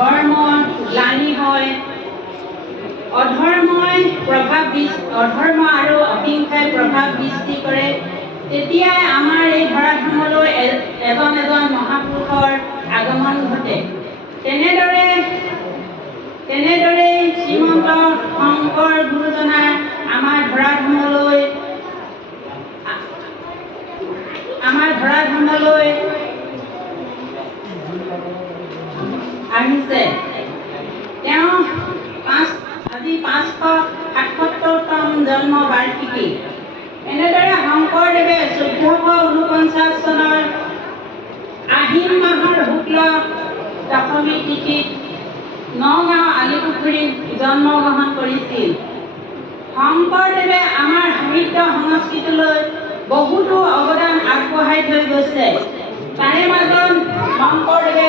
ধৰ্ম গ্লানি হয়, অধৰ্ম আৰু অহিংসাই প্ৰভাৱ সৃষ্টি কৰে, তেতিয়াই আমাৰ এই ধৰাধামলৈ এজন এজন মহাপুৰুষৰ আগমন ঘটে। তেনেদৰে শ্ৰীমন্ত শংকৰ গুৰুজনাই আমাৰ ধৰাধামলৈ আহিছে। তেওঁ আজি 577তম জন্ম বাৰ্ষিকী। এনেদৰে শংকৰদেৱে 1449 চনৰ আহিন মাহৰ শুক্ল দশমী তিথিত নগাঁও আলিপুখুৰীত জন্মগ্ৰহণ কৰিছিল। শংকৰদেৱে আমাৰ সাহিত্য সংস্কৃতিলৈ বহুতো অৱদান আগবঢ়াই থৈ গৈছে। তাৰে মাজত শংকৰদেৱে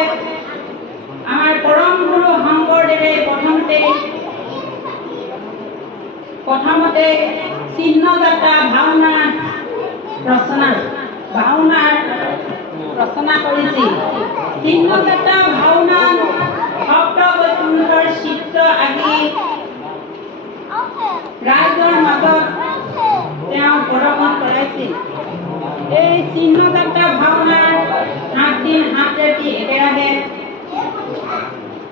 আমাৰ পৰম গুৰু শংকৰদেৱে প্ৰথমতে চিহ্নযাত্ৰা ভাওনাৰ ৰচনা কৰিছিল। চিহ্নযাত্ৰা ভাওনাত সপ্তবৈকুণ্ঠৰ চিত্ৰ আঁকি ৰাইজৰ মাজত তেওঁ প্ৰদৰ্শন কৰাইছিল। এই চিহ্নযাত্ৰা ভাওনাৰ 7 দিন 7 ৰাতি একেৰাহে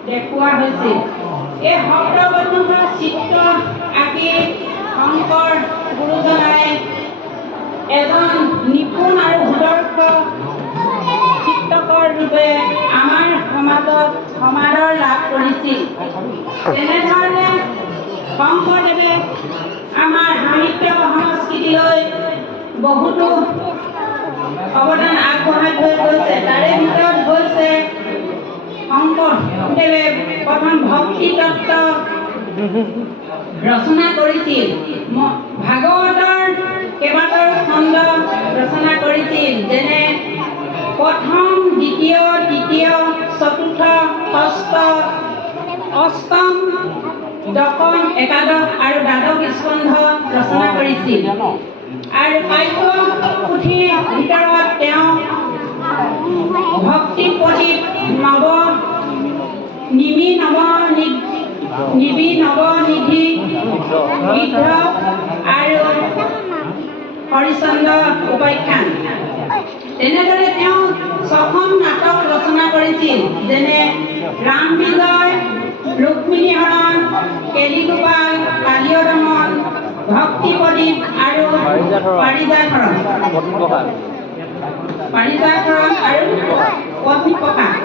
দেখুওৱা হৈছিল। এই সপ্তবৈকুণ্ঠৰ চিত্ৰ আঁকি শংকৰ গুৰুজনাই এজন নিপুণ আৰু সুদক্ষ চিত্ৰকৰ ৰূপে আমাৰ সমাজত সমাদৰ লাভ কৰিছিল। তেনেধৰণে শংকৰদেৱে আমাৰ সাহিত্য সংস্কৃতিলৈ বহুতো অৱদান আগবঢ়াই থৈ গৈছে। তাৰে ভিতৰত হৈছে শংকৰদেৱে প্ৰথম ভক্তি তত্ত্ব ৰচনা কৰিছিল। ভাগৱতৰ কেইবাটাও খণ্ড ৰচনা কৰিছিল, যেনে প্ৰথম, দ্বিতীয়, তৃতীয়, চতুৰ্থ, ষষ্ঠ, অষ্টম, দশম, একাদশ আৰু দ্বাদশ স্কন্ধ ৰচনা কৰিছিল। আৰু কাব্য পুথিৰ ভিতৰত তেওঁ ভক্তি প্ৰদীপ, নৱনিধি, গীত আৰু হৰিচন্দ্ৰ উপাখ্যান। তেনেদৰে তেওঁ 6খন নাটক ৰচনা কৰিছিল, যেনে ৰাম বিজয়, ৰুক্মিণী হৰণ, কেলিগোপাল, কালীয় দমন, ভক্তি প্ৰদীপ আৰু পাৰিজাত হৰণ আৰু পত্নী প্ৰকাশ।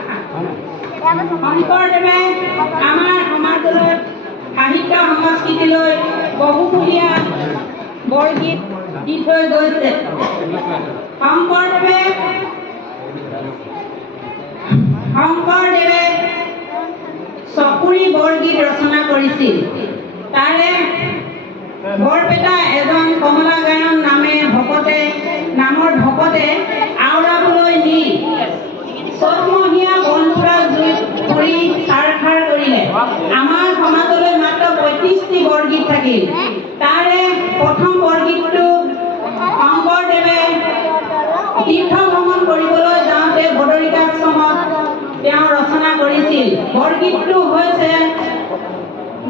শংকৰদেৱে আমাৰ সমাজলৈ সাহিত্য সংস্কৃতিলৈ বহুমূলীয়া বৰগীত দি থৈ গৈছে। শংকৰদেৱে চকুৰি বৰগীত ৰচনা কৰিছিল। তাৰে বৰপেটা এজন কমলা গায়ন নামৰ ভকতে আওৰাবলৈ নি চ'তমহীয়া বনপুৰা জুইত পুৰি ছাৰখাৰ কৰিলে। আমাৰ সমাজলৈ মাত্ৰ 35টি বৰগীত থাকিল। তাৰে প্ৰথম বৰগীতটো শংকৰদেৱে তীৰ্থ ভ্ৰমণ কৰিবলৈ যাওঁতে বদৰিকাশ্ৰমত তেওঁ ৰচনা কৰিছিল। বৰগীতটো হৈছে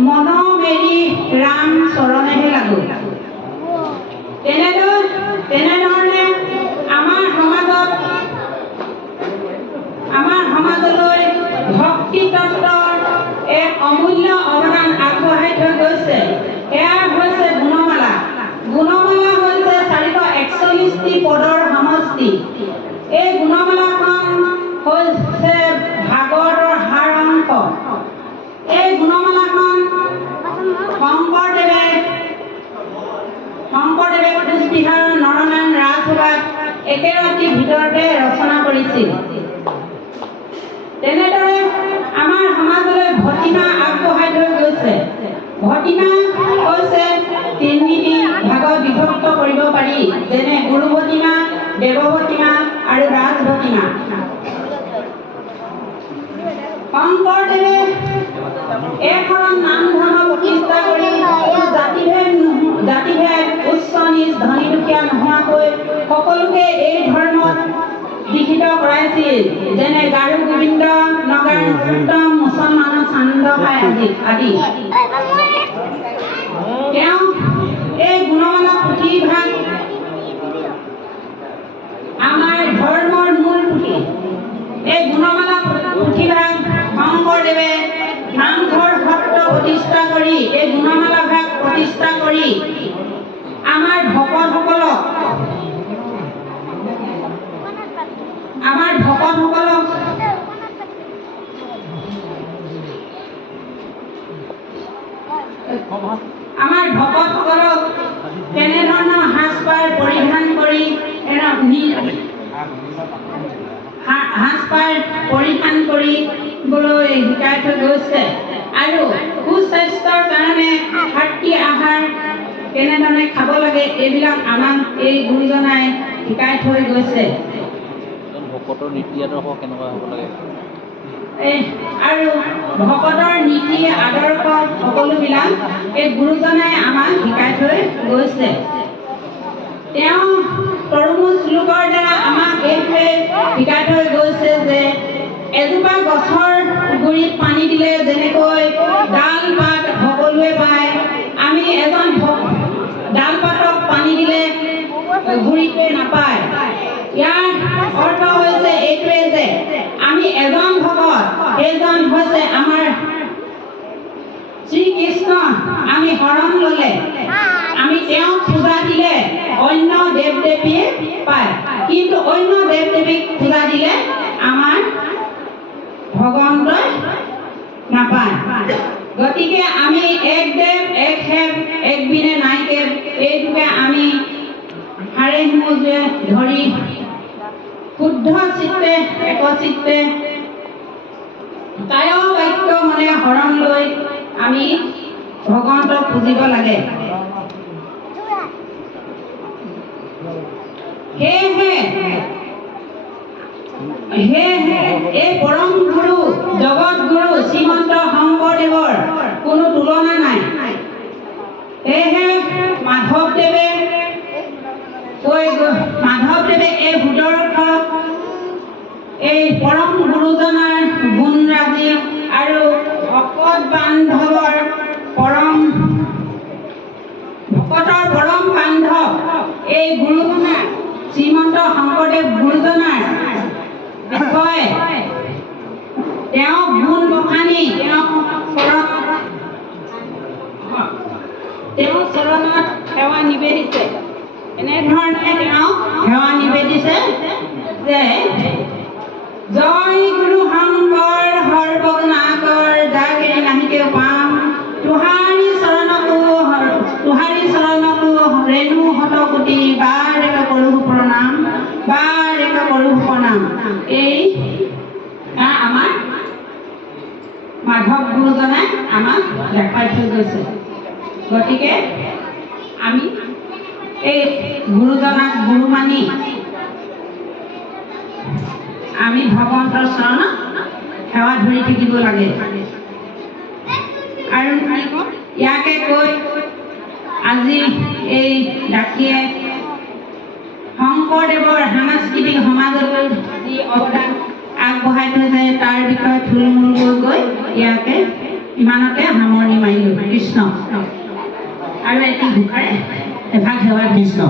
মন মেৰি ৰাম চৰণেহে লাগো। তেনেধৰণে আমাৰ সমাজলৈ ভক্তি তত্ত্বৰ এক অমূল্য অৱদান আগবঢ়াই থৈ গৈছে। এয়া হৈছে গুণমালা। গুণমালা হৈছে 441টি পদৰ সমষ্টি। এই গুণমালাখন হৈছে ভাগৱতৰ সাৰ অংশ। এই গুণমালাখন শংকৰদেৱে কোচবিহাৰৰ নৰনাৰায়ণ ৰাজসভাত একে ৰাতিৰ ভিতৰতে ৰচনা কৰিছিল। তেনেদৰে আমাৰ সমাজলৈ ভটিমা আগবঢ়াই থৈ গৈছে। ভটিমা হৈছে 3টি ভাগত বিভক্ত কৰিব পাৰি, যেনে গুৰু ভটিমা, দেৱ ভটিমা আৰু ৰাজ ভটিমা। শংকৰদেৱে একশৰণ নাম ধৰ্ম প্ৰতিষ্ঠা কৰি জাতিভেদ উচ্চ নিচ ধনী দুখীয়া নোহোৱাকৈ সকলোকে এই ধৰ্মত দীক্ষিত কৰাইছিল। যেনে গাৰো গোবিন্দ, নগাৰ উত্তম, মুছলমান চান্দহাই আদি তেওঁ এই গুণমালা পুথিভাগ আমাৰ ধৰ্মৰ মূল পুথি। এই গুণমালা পুথিভাগ শংকৰদেৱে নামঘৰ সত্ৰ প্ৰতিষ্ঠা কৰি এই গুণমালা ভাগ প্ৰতিষ্ঠা কৰি আমাৰ ভকতসকলক কেনেধৰণৰ সাজপাৰ পৰিধান কৰি কৰিবলৈ শিকাই থৈ গৈছে আৰু সুস্বাস্থ্যৰ কাৰণে খাদ্য আহাৰ কেনেধৰণে খাব লাগে এইবিলাক আমাক এই গুৰুজনাই শিকাই থৈ গৈছে। ভকতৰ নীতি আদৰ্শ কেনেকুৱা হ'ব লাগে আৰু ভকতৰ নীতি আদৰ্শ সকলোবিলাক এই গুৰুজনাই আমাক শিকাই থৈ গৈছে। তেওঁ তৰমুজ শ্লোকৰ দ্বাৰা আমাক এইটোৱে শিকাই থৈ গৈছে যে এজোপা গছৰ গুৰিত পানী দিলে যেনেকৈ ডাল পাত সকলোৱে পায়, আমি এজন ডাল পাতক পানী দিলে গুৰিটোৱে নাপায়। ইয়াৰ অৰ্থ হৈছে এইটোৱে যে আমি এজন ভকত, সেইজন হৈছে আমাৰ শ্ৰীকৃষ্ণ। আমি শৰণ ল'লে, আমি তেওঁক পূজা দিলে অন্য দেৱ দেৱীয়ে পায়, কিন্তু অন্য দেৱ দেৱীক পূজা দিলে আমাৰ ভগৱন্তই নাপায়। গতিকে আমি এক দেৱ এক সেৱ এক বিনে নাইকে এইটোকে আমি হাৰে হিমজুৱে ধৰি শুদ্ধ চিত্তে একচিত্তে কায় বাক্য মনে শৰণ লৈ আমি ভগৱন্তক পুজিব লাগে। সেয়েহে এই পৰম গুৰু জগত গুৰু শ্ৰীমন্ত শংকৰদেৱৰ কোনো তুলনা নাই। সেয়েহে মাধৱদেৱে এই সুদৰ্শ এই পৰম গুৰুজনাৰ গুণৰাজি আৰু ভকতৰ পৰম বান্ধৱ এই গুৰুজনাৰ শ্ৰীমন্ত শংকৰদেৱ গুৰুজনাৰ বিষয়ে তেওঁ গুণ বখানি তেওঁ চৰণত সেৱা নিবেদিছে। এনেধৰণে তেওঁ সেৱা নিবেদিছে যে জয় গুৰু শংকৰ সৰ্বগুণাকৰ যাকেৰি নাহিকে পাম, তুহাৰি চৰণকো ৰেণু শতকোটি বাৰেক কৰোঁ প্ৰণাম। এই আমাৰ মাধৱ গুৰুজনাই আমাক দেখাই থৈ গৈছে। গতিকে আমি এই গুৰুজনাক গুৰু মানি আমি ভগৱন্তৰ চৰণত সেৱা ধৰি থাকিব লাগে। আৰু ইয়াকে কৈ আজি এই দাসীয়ে শংকৰদেৱৰ সাংস্কৃতিক সমাজলৈ যি অৱদান আগবঢ়াই থৈছে তাৰ বিষয়ে থুলমূলকৈ গৈ ইয়াকে ইমানতে সামৰণি মাৰিলোঁ। কৃষ্ণ আৰু এটি ঘোষাৰে এভাগ সেৱা কৃষ্ণ।